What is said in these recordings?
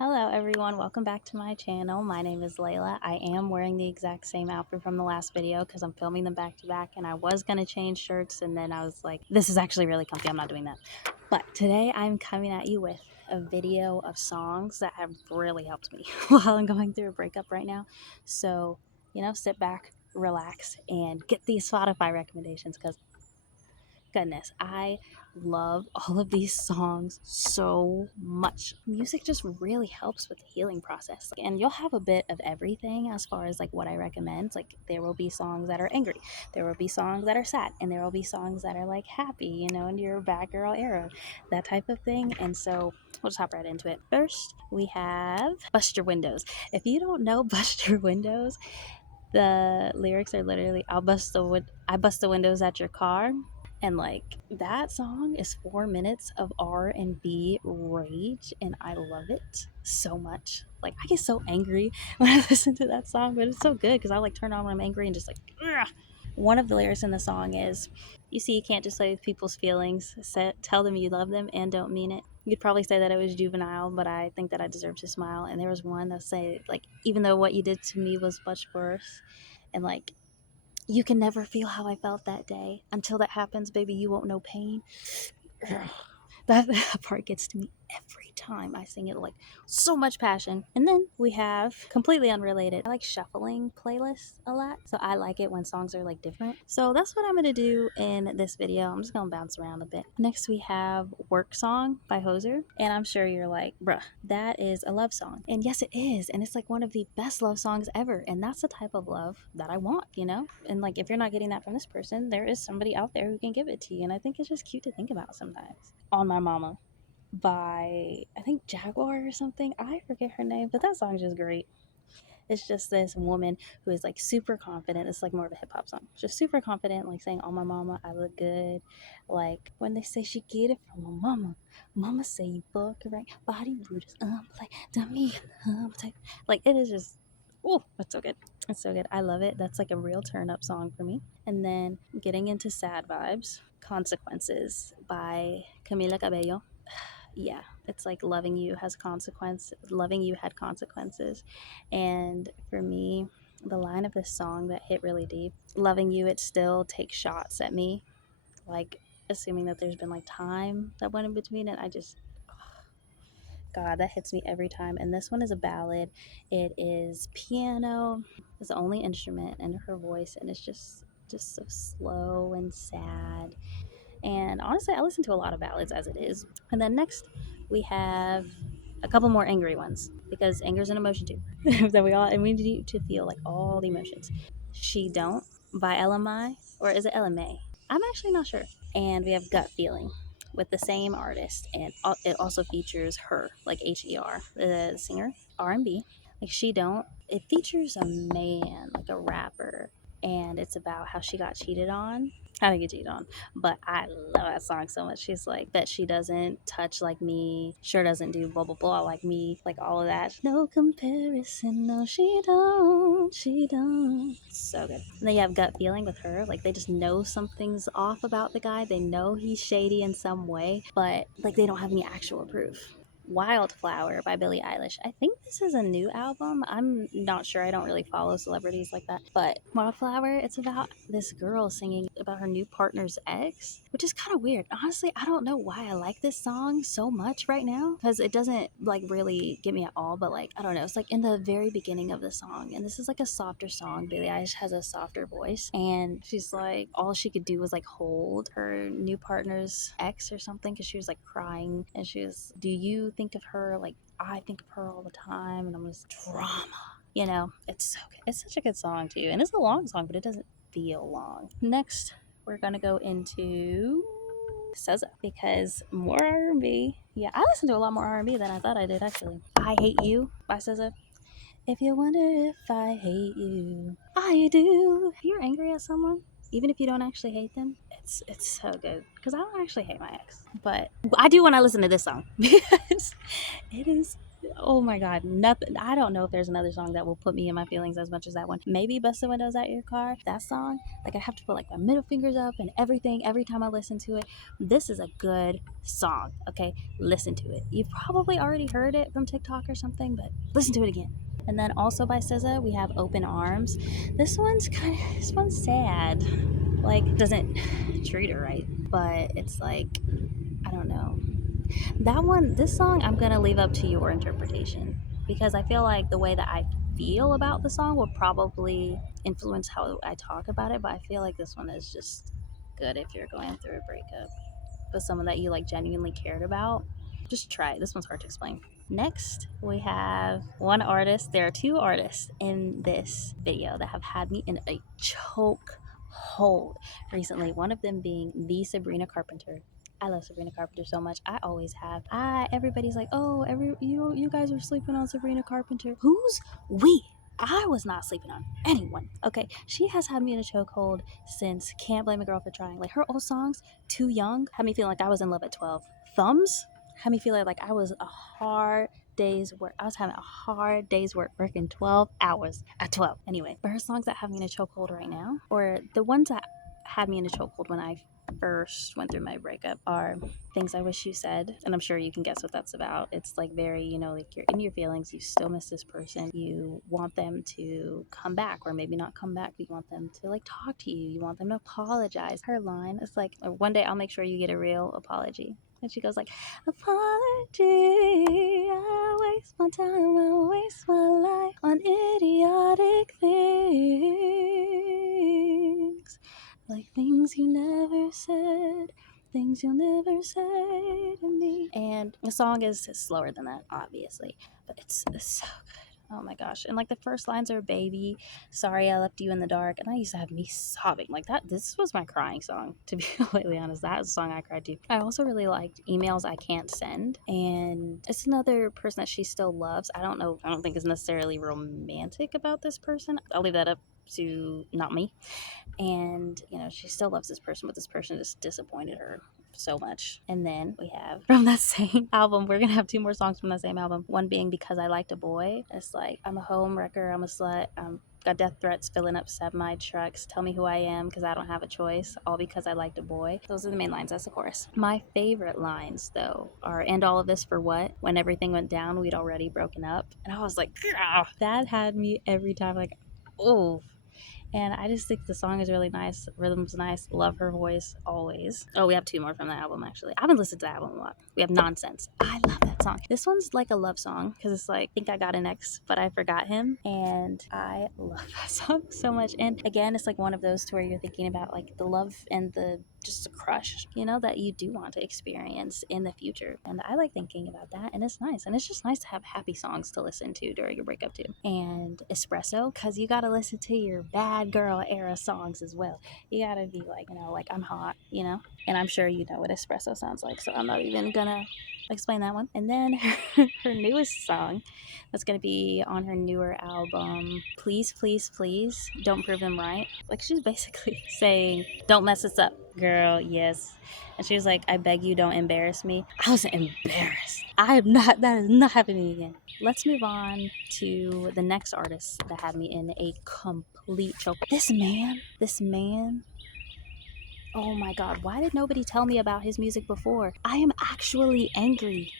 Hello everyone, welcome back to my channel. My name is Layla. I am wearing the exact same outfit from the last video because I'm filming them back to back, and I was going to change shirts and then I was like, this is actually really comfy, I'm not doing that. But today I'm coming at you with a video of songs that have really helped me while I'm going through a breakup right now. So, sit back, relax, and get these Spotify recommendations because goodness, I love all of these songs so much. Music just really helps with the healing process. And you'll have a bit of everything as far as like what I recommend. Like there will be songs that are angry, there will be songs that are sad, and there will be songs that are like happy, in your bad girl era, that type of thing. And so we'll just hop right into it. First, we have Bust Your Windows. If you don't know Bust Your Windows, the lyrics are literally I bust the windows at your car, and like that song is 4 minutes of R&B rage, and I love it so much. Like I get so angry when I listen to that song, but it's so good because I like turn on when I'm angry and just like ugh. One of the lyrics in the song is, you see, you can't just play with people's feelings. Tell them you love them and don't mean it. You'd probably say that it was juvenile, but I think that I deserve to smile. And there was one that say, like, even though what you did to me was much worse, and like, you can never feel how I felt that day. Until that happens, baby, you won't know pain. That part gets to me every time I sing it, like so much passion. And then we have completely unrelated. I like shuffling playlists a lot, so I like it when songs are like different. So that's what I'm gonna do in this video. I'm just gonna bounce around a bit. Next we have Work Song by Hoser, and I'm sure you're like, bruh, that is a love song. And yes, it is, and it's like one of the best love songs ever, and that's the type of love that I want. And like, if you're not getting that from this person, there is somebody out there who can give it to you, and I think it's just cute to think about sometimes. On My Mama by, I think, Jaguar or something. I forget her name, but that song's just great. It's just this woman who is like super confident. It's like more of a hip hop song. Just super confident, like saying, "On my mama, I look good." Like when they say she get it from my mama, mama say you fuck her right, body rude as play, dummy, type. Like it is just, oh, it's so good. It's so good. I love it. That's like a real turn up song for me. And then getting into sad vibes, Consequences by Camila Cabello. Yeah, it's like loving you had consequences. And for me, the line of this song that hit really deep, loving you, it still takes shots at me, like assuming that there's been like time that went in between it. I just, God, that hits me every time. And this one is a ballad. It is piano, it's the only instrument, and her voice, and it's just so slow and sad. And honestly, I listen to a lot of ballads as it is. And then next, we have a couple more angry ones, because anger is an emotion too. That we need to feel like all the emotions. She Don't by LMI, or is it LMA? I'm actually not sure. And we have Gut Feeling with the same artist, and it also features her, like Her, the singer, R&B. Like She Don't, it features a man, like a rapper, and it's about how she got cheated on. I didn't get cheated on, but I love that song so much. She's like, bet she doesn't touch like me, sure doesn't do blah blah blah like me, like all of that. No comparison, no, she don't. So good. And then you have Gut Feeling with her. Like they just know something's off about the guy. They know he's shady in some way, but like they don't have any actual proof. Wildflower by Billie Eilish. I think this is a new album. I'm not sure. I don't really follow celebrities like that. But Wildflower, it's about this girl singing about her new partner's ex, which is kind of weird. Honestly, I don't know why I like this song so much right now, because it doesn't like really get me at all. But like, I don't know. It's like in the very beginning of the song, and this is like a softer song. Billie Eilish has a softer voice, and she's like, all she could do was like hold her new partner's ex or something, because she was like crying, and she was, do you think of her like I think of her all the time? And I'm just drama. It's so good. It's such a good song too, and it's a long song, but it doesn't feel long. Next, we're gonna go into SZA, because more R&B. Yeah, I listen to a lot more R&B than I thought I did actually. I Hate You by SZA. If you wonder if I hate you, I do. If you're angry at someone, even if you don't actually hate them, it's so good. Because I don't actually hate my ex, but I do when I listen to this song because it is Oh my god, nothing. I don't know if there's another song that will put me in my feelings as much as that one. Maybe Bust the Windows Out Your Car. That song, like I have to put like my middle fingers up and everything every time I listen to it. This is a good song. Okay, listen to it. You've probably already heard it from TikTok or something, but listen to it again. And then also by SZA, we have Open Arms. This one's sad. Like doesn't treat her right, but it's like I don't know. That one, this song, I'm gonna leave up to your interpretation because I feel like the way that I feel about the song will probably influence how I talk about it. But I feel like this one is just good if you're going through a breakup with someone that you like genuinely cared about. Just try it. This one's hard to explain. Next, we have one artist. There are two artists in this video that have had me in a choke hold recently. One of them being the Sabrina Carpenter. I love Sabrina Carpenter so much. I always have. Everybody's like, oh, you guys are sleeping on Sabrina Carpenter. Who's we? I was not sleeping on anyone. Okay, she has had me in a chokehold since Can't Blame a Girl for Trying. Like her old songs, Too Young, had me feeling like I was in love at 12. Thumbs had me feeling like I was a hard day's work. I was having a hard day's work, working 12 hours at 12. Anyway, but her songs that have me in a chokehold right now, or the ones that had me in a chokehold when I first went through my breakup, are Things I Wish You Said. And I'm sure you can guess what that's about. It's like very, like you're in your feelings, you still miss this person, you want them to come back, or maybe not come back, but you want them to like talk to you, you want them to apologize. Her line is like, one day I'll make sure you get a real apology. And she goes like, apology, I waste my time, I waste my life on idiotic things. Like things you never said, things you'll never say to me. And the song is slower than that, obviously, but it's so good. Oh my gosh. And like the first lines are, baby, sorry I left you in the dark. And I used to have me sobbing like that. This was my crying song, to be completely honest. That was a song I cried to. I also really liked Emails I Can't Send. And it's another person that she still loves. I don't think it's necessarily romantic about this person. I'll leave that up to not me. And she still loves this person, but this person just disappointed her so much. And then we have from that same album, we're gonna have two more songs from that same album, one being Because I Liked a Boy. It's like, I'm a home wrecker, I'm a slut, got death threats filling up semi trucks, tell me who I am because I don't have a choice, all because I liked a boy. Those are the main lines. That's the chorus. My favorite lines though are, and all of this for what? When everything went down, we'd already broken up. And I was like, that had me every time, like, oh. And I just think the song is really nice. Rhythm's nice. Love her voice always. Oh, we have two more from that album actually. I haven't listened to that album a lot. We have Nonsense. I love that song. This one's like a love song because it's like, I think I got an ex, but I forgot him. And I love that song so much. And again, it's like one of those to where you're thinking about like the love and the just a crush, that you do want to experience in the future. And I like thinking about that, and it's nice. And it's just nice to have happy songs to listen to during your breakup too. And Espresso, because you got to listen to your bad girl era songs as well. You got to be like, like I'm hot, and I'm sure you know what Espresso sounds like, so I'm not even gonna explain that one. And then her newest song that's gonna be on her newer album, Please Please Please Don't Prove Them Right. Like she's basically saying, don't mess this up, girl. Yes. And she was like, I beg you, don't embarrass me. I was embarrassed. That is not happening again. Let's move on to the next artist that had me in a complete choke. This man, oh my god, why did nobody tell me about his music before? I am actually angry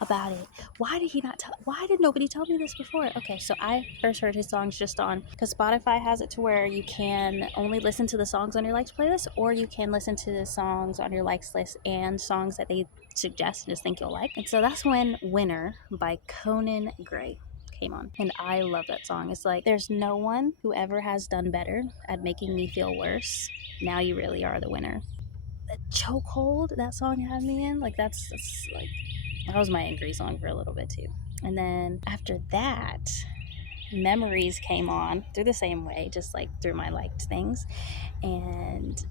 about it. Why did nobody tell me this before? Okay, so I first heard his songs just on, because Spotify has it to where you can only listen to the songs on your likes playlist, or you can listen to the songs on your likes list and songs that they suggest and just think you'll like. And so that's when Winner by Conan Gray came on, and I love that song. It's like, there's no one who ever has done better at making me feel worse. Now you really are the winner. The chokehold that song had me in, like that's like, that was my angry song for a little bit too. And then after that, Memories came on through the same way, just like through my liked things. And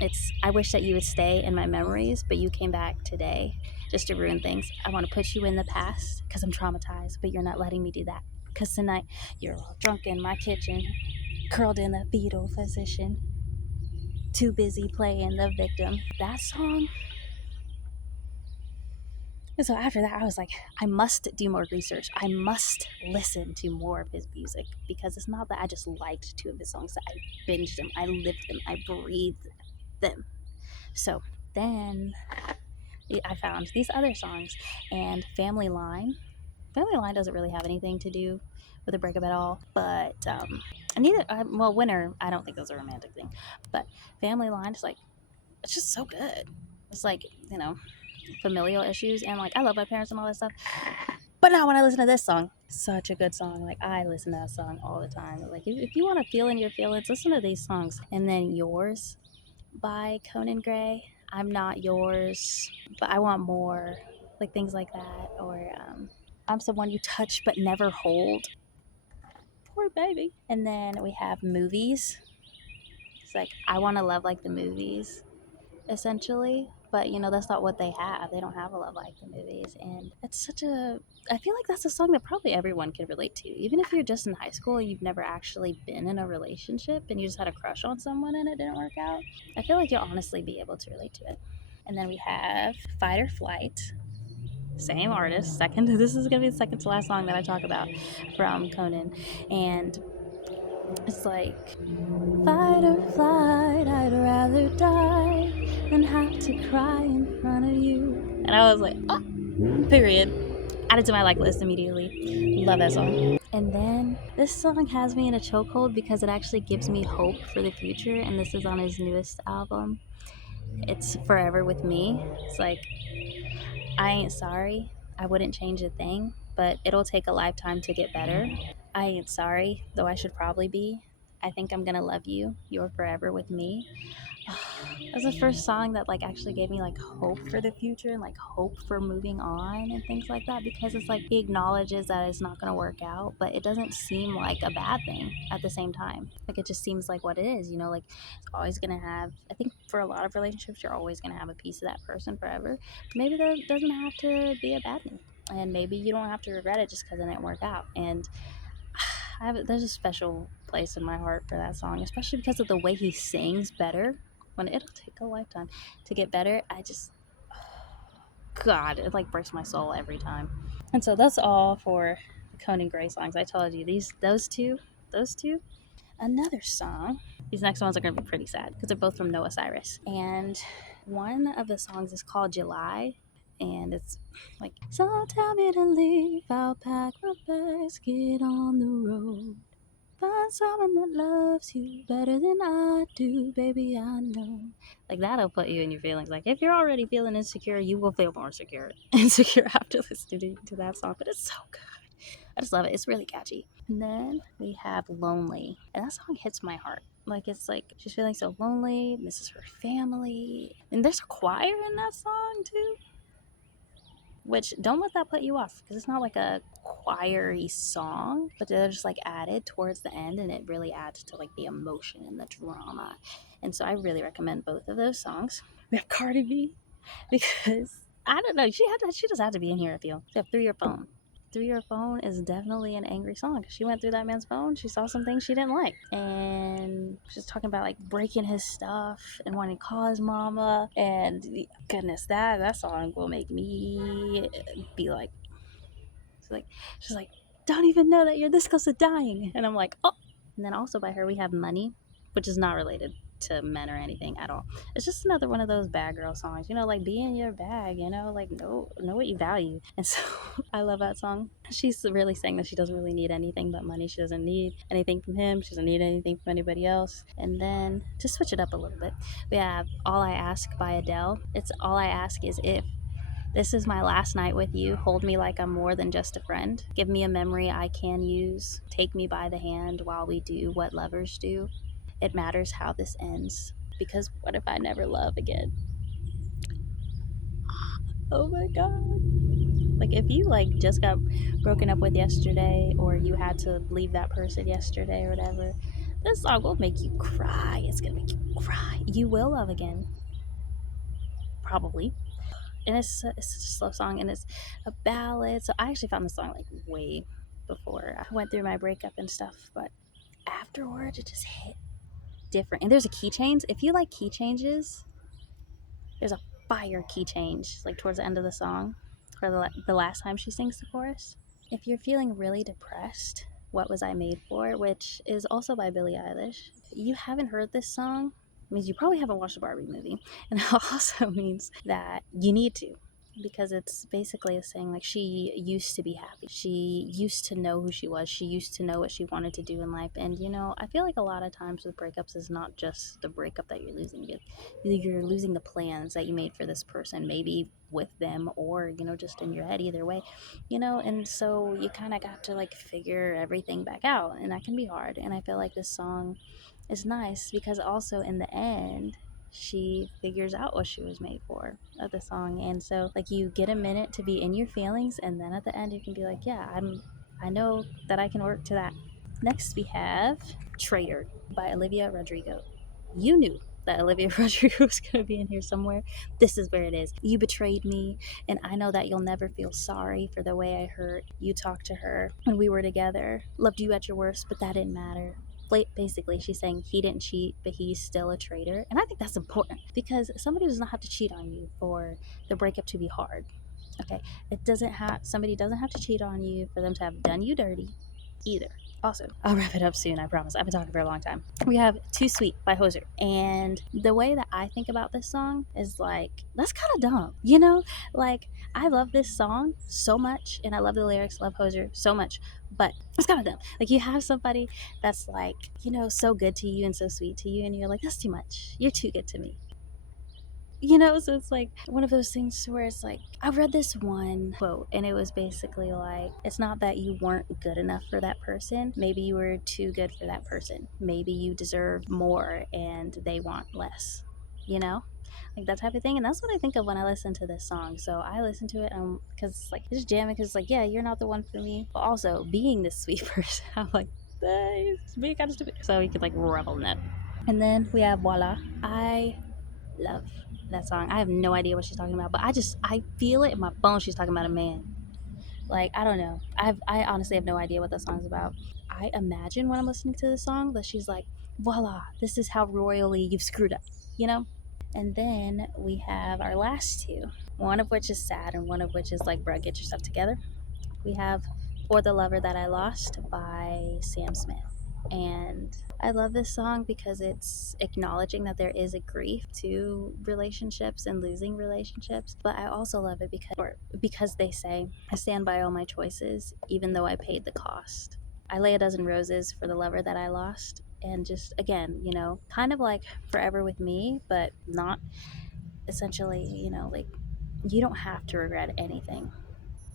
it's, I wish that you would stay in my memories, but you came back today just to ruin things. I want to put you in the past because I'm traumatized, but you're not letting me do that. Because tonight you're all drunk in my kitchen, curled in the fetal position, too busy playing the victim. That song, And so after that, I was like, I must do more research. I must listen to more of his music, because it's not that I just liked two of his songs, that I binged them, I lived them, I breathed them. So then I found these other songs, and Family Line. Family Line doesn't really have anything to do with a breakup at all, but well, Winter, I don't think that's a romantic thing, but Family Line is like, it's just so good. It's like, familial issues, and like, I love my parents and all that stuff. But now when I listen to this song, such a good song. Like, I listen to that song all the time. Like, if you want to feel in your feelings, listen to these songs. And then Yours by Conan Gray. I'm not yours, but I want more. Like, things like that. Or I'm someone you touch but never hold. Poor baby. And then we have Movies. It's like, I want to love like the movies, essentially, but that's not what they have. They don't have a love like the movies. And it's such a I feel like that's a song that probably everyone can relate to, even if you're just in high school and you've never actually been in a relationship and you just had a crush on someone and it didn't work out. I feel like you'll honestly be able to relate to it. And then we have Fight or Flight, same artist, second this is gonna be the second to last song that I talk about from Conan. And it's like, fight or flight, I'd rather die than have to cry in front of you. And I was like, oh, period. Added to my like list immediately. Love that song. And then this song has me in a chokehold because it actually gives me hope for the future. And this is on his newest album. It's Forever With Me. It's like, I ain't sorry. I wouldn't change a thing, but it'll take a lifetime to get better. I ain't sorry, though I should probably be. I think I'm gonna love you. You're forever with me. That was the first song that like actually gave me like hope for the future and like hope for moving on and things like that, because it's like he acknowledges that it's not going to work out, but it doesn't seem like a bad thing at the same time. Like, it just seems like what it is, like it's always going to have, I think for a lot of relationships, you're always going to have a piece of that person forever. Maybe that doesn't have to be a bad thing, and maybe you don't have to regret it just because it didn't work out. And there's a special place in my heart for that song, especially because of the way he sings better. When it'll take a lifetime to get better, God, it like breaks my soul every time. And so that's all for the Conan Gray songs. I told you those two. Another song. These next ones are gonna be pretty sad because they're both from Noah Cyrus. And one of the songs is called July. And it's like, so tell me to leave, I'll pack my bags, get on the road. Find someone that loves you better than I do, baby, I know. Like, that'll put you in your feelings. Like, if you're already feeling insecure, you will feel more insecure after listening to that song. But it's so good. I just love it. It's really catchy. And then we have Lonely. And that song hits my heart. Like, it's like she's feeling so lonely, misses her family. And there's a choir in that song, too. Which, don't let that put you off, because it's not like a choiry song, but they're just like added towards the end, and it really adds to like the emotion and the drama. And so I really recommend both of those songs. We have Cardi B, because I don't know, she just had to be in here. I feel. We have Through Your Phone. Through Your Phone is definitely an angry song. She went through that man's phone. She saw some things she didn't like. And she's talking about like breaking his stuff and wanting to call his mama. And goodness, that song will make me be like, she's like, don't even know that you're this close to dying. And I'm like, oh. And then also by her, we have Money, which is not related to men or anything at all. It's just another one of those bad girl songs, like, be in your bag, like, know what you value. And so I love that song. She's really saying that she doesn't really need anything but money. She doesn't need anything from him. She doesn't need anything from anybody else. And then to switch it up a little bit, we have All I Ask by Adele. It's all I ask is if this is my last night with you. Hold me like I'm more than just a friend. Give me a memory I can use. Take me by the hand while we do what lovers do. It matters how this ends, because what if I never love again? Oh my God. Like, if you like just got broken up with yesterday, or you had to leave that person yesterday or whatever, this song will make you cry. It's gonna make you cry. You will love again. Probably. And it's such a slow song, and it's a ballad. So I actually found the song like way before I went through my breakup and stuff, but afterwards it just hit different. And there's a key change. If you like key changes, there's a fire key change like towards the end of the song. for the last time she sings the chorus. If you're feeling really depressed, What Was I Made For, which is also by Billie Eilish, you haven't heard this song, means you probably haven't watched the Barbie movie. And it also means that you need to, because it's basically saying like she used to be happy. She used to know who she was. She used to know what she wanted to do in life. And I feel like a lot of times with breakups is not just the breakup that you're losing. You're losing the plans that you made for this person, maybe with them or just in your head, either way. And so you kind of got to like figure everything back out, and that can be hard. And I feel like this song is nice because also in the end she figures out what she was made for of the song. And so like you get a minute to be in your feelings, and then at the end you can be like, yeah, I know that I can work to that. Next we have Traitor by Olivia Rodrigo. You knew that Olivia Rodrigo was going to be in here somewhere. This is where it is. You betrayed me, and I know that you'll never feel sorry for the way I hurt. You talked to her when we were together. Loved you at your worst, but that didn't matter. Basically, she's saying he didn't cheat, but he's still a traitor. And I think that's important because somebody does not have to cheat on you for the breakup to be hard. Okay, somebody doesn't have to cheat on you for them to have done you dirty either. Also, I'll wrap it up soon, I promise. I've been talking for a long time. We have Too Sweet by Hoser. And the way that I think about this song is like, that's kind of dumb. Like, I love this song so much, and I love the lyrics, love Hoser so much, but it's kind of dumb. Like, you have somebody that's like, so good to you and so sweet to you, and you're like, that's too much. You're too good to me. So it's like one of those things where it's like, I read this one quote and it was basically like, it's not that you weren't good enough for that person. Maybe you were too good for that person. Maybe you deserve more and they want less, you know? Like that type of thing. And that's what I think of when I listen to this song. So I listen to it because it's like, just jamming because it's like, yeah, you're not the one for me. But also being this sweet person, I'm like, it's being kind of stupid. So you could like revel in that. And then we have Voila. I love that song. I have no idea what she's talking about, but I feel it in my bones. She's talking about a man. Like, I don't know. I honestly have no idea what that song's about. I imagine when I'm listening to the song that she's like, voila, this is how royally you've screwed up, you know? And then we have our last two, one of which is sad and one of which is like, bruh, get your stuff together. We have For the Lover That I Lost by Sam Smith. And I love this song because it's acknowledging that there is a grief to relationships and losing relationships. But I also love it because they say, I stand by all my choices, even though I paid the cost. I lay a dozen roses for the lover that I lost. And just, again, kind of like Forever with Me, but not essentially, like you don't have to regret anything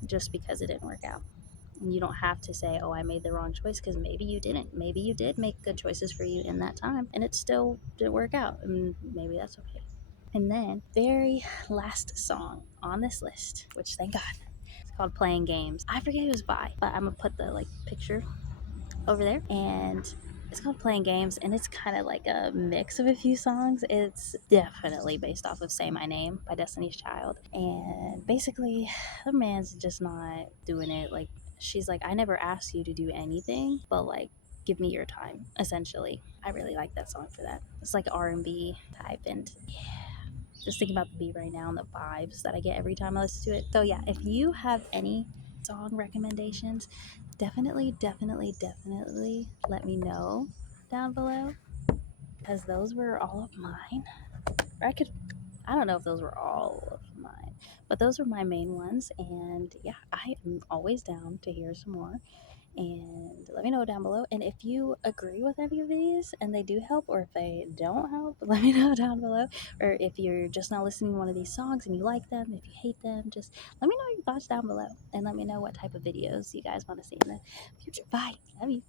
just because it didn't work out. And you don't have to say, oh, I made the wrong choice, because maybe you didn't. Maybe you did make good choices for you in that time and it still didn't work out. And maybe that's okay. And then, very last song on this list, which thank God, it's called Playing Games. I forget who it was by, but I'm gonna put the picture over there. And it's called Playing Games, and it's kind of like a mix of a few songs. It's definitely based off of Say My Name by Destiny's Child. And basically, the man's just not doing it. Like, she's like, I never asked you to do anything, but like, give me your time, essentially. I really like that song for that. It's like R&B type, and yeah, just thinking about the beat right now and the vibes that I get every time I listen to it. So yeah, if you have any song recommendations, definitely let me know down below, because those were all of mine. I don't know if those were all of mine, but those were my main ones. And yeah, I am always down to hear some more, and let me know down below. And if you agree with any of these and they do help, or if they don't help, let me know down below. Or if you're just not listening to one of these songs and you like them, if you hate them, just let me know your thoughts down below, and let me know what type of videos you guys want to see in the future. Bye. Love you.